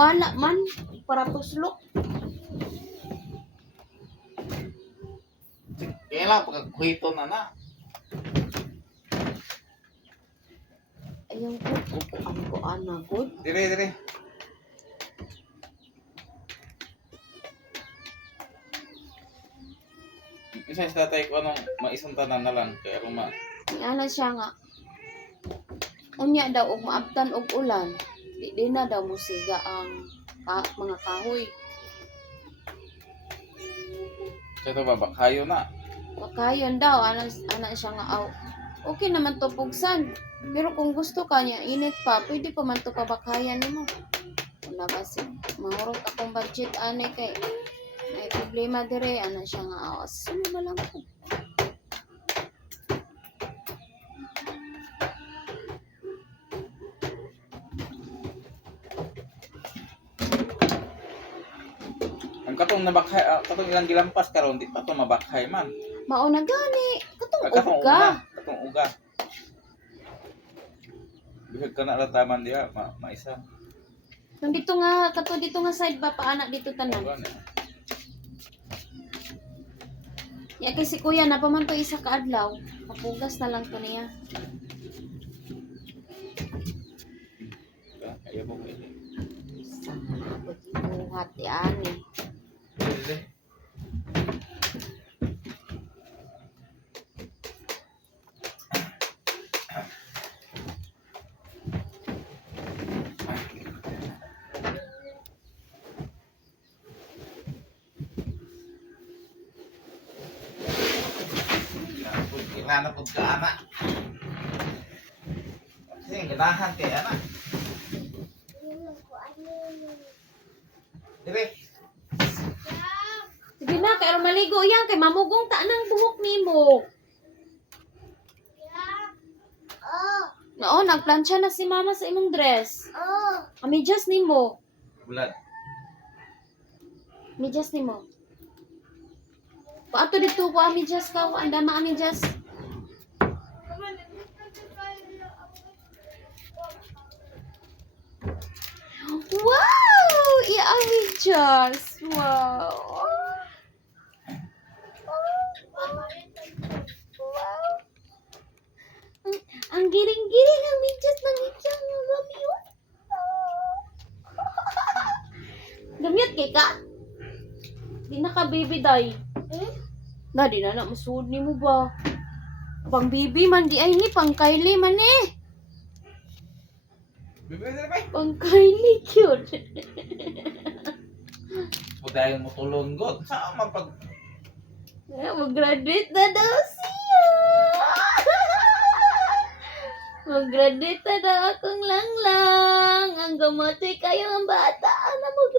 wala man para tuslok. Kaya lang, pagkakuhito na na. Ayun ko, ang kuan na good. Dire. Isa sa tatay ko, maisang tanan na lang. Kaya kung Ana siya nga. Unya daw og maabtan og ulan. Di na daw musiga ang mga kahoy. siya to babakayo na. Makayon daw ana siya nga aw. Okay naman to pugsan. Pero kung gusto ka niya init pa, pwede pa man to pabakayan nimo. Wala kasi mahurot akong budget ani kay may problema dire ana siya nga aw. Sumo na lang ko. Ang katong nabakhay, katong ilang gilampas karon di pa to mabakhay man. Mao na gani katong Katong uga. katong uga. Bisag ka na rataman diha, maisa. Nandito nga side ba paana dito tanan. Uga na. Ya kay si kuya na pa man to isa ka adlaw. Mapugas na lang to niya. Ayaw mo pwede. Buhat ani. Pwede. Kailangan na po ka, anak. Kasi ganahan kay anak. Dire. Sige na, kay aron maligo yan kay mamugong ta nang buhok nimo. Oo, nagplansya na si mama sa imong dress. Amidyas nimo. Bulad. Amidyas nimo. Paato dito ko amidyas ka, anda ma amidyas. Wow! I-amidyas. Wow. Wow. Ang giring-giring ang medyas ng medyas ng gamit. Gamit kay ka? Di na ka baby day. Na di na masuod ni mo ba? Pang baby man di ay ni pang Kylie man eh. Bibili na ba? Pang Kylie cute. Dahil mo tulong god. Saan man pag... Mag-graduate na daw siya. Mag-graduate na daw akong langlang. Ang gamote kayo ang bata na mag